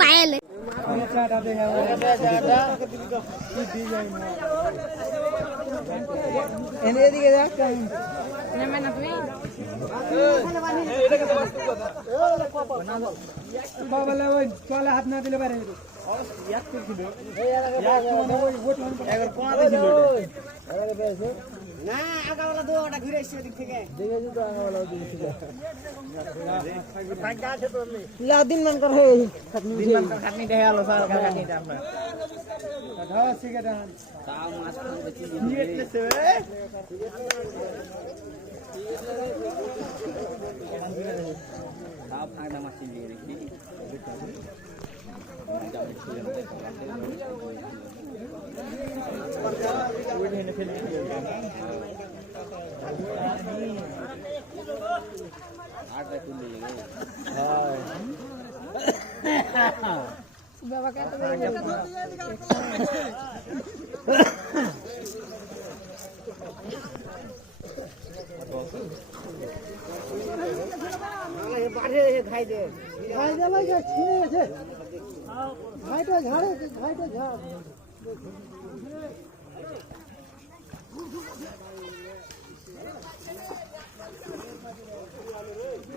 পায়েলে এদিকে যাক চলে হাত না দিলে পারে না আগাওয়ালা দোটা ঘুরে এসে ওদিক থেকে দেখেছি তো আগাওয়ালা ওদিক থেকে ফাঁকা আছে তো লা দিন মান কর হে দিন মান কর খাটনি দেহে আলো সার খাটনি আমরা দাও সিগে দান তাও মাছ খান বেশি নিয়েছে তাও ফাঁকা মাছ নিয়ে রেখে বাবা কত খাই দে লাগে ছিঁড়ে গেছে ঘাইটা ঝাড়ে ঘাইটা ঝাড়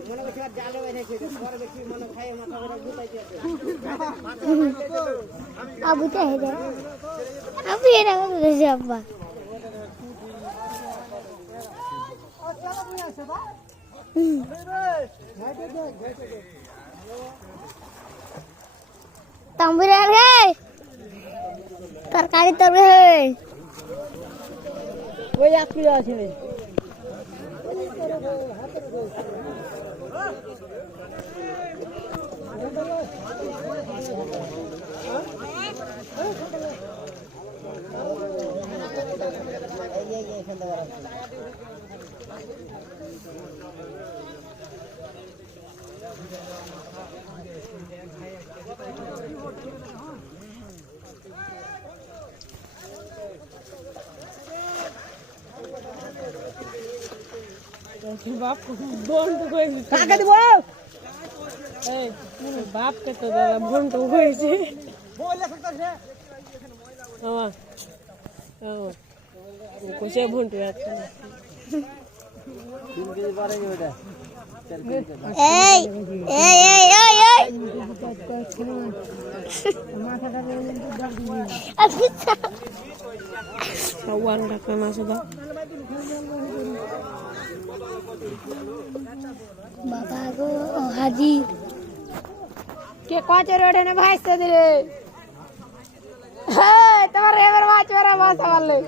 মনে করছি জালে বেঁধেছে পরে দেখি মনে খাই মাথা করে গুতাইছে আবু চাহিদা আবু এরা করে যাবা তাম্বুরা রে তরকারি তরবে ওই এক কিলো আছে बाप बोन तो कोई কাকে দিব ए बाप के तो दादा बोन तो कोई से বলে সরকারছে हां हां कोसे बोन तो यार 3 কেজি পারেনি ওটা 4 কেজি এই এই এই এই এই মাথাটা বলে তো দাগ দিয়ে আচ্ছা सवाल रखना सुबह बाबा गो हाजी के कोचे रोडे ने भाई से दिले हे तुम्हारे एवर वाच वाला भाषा वाले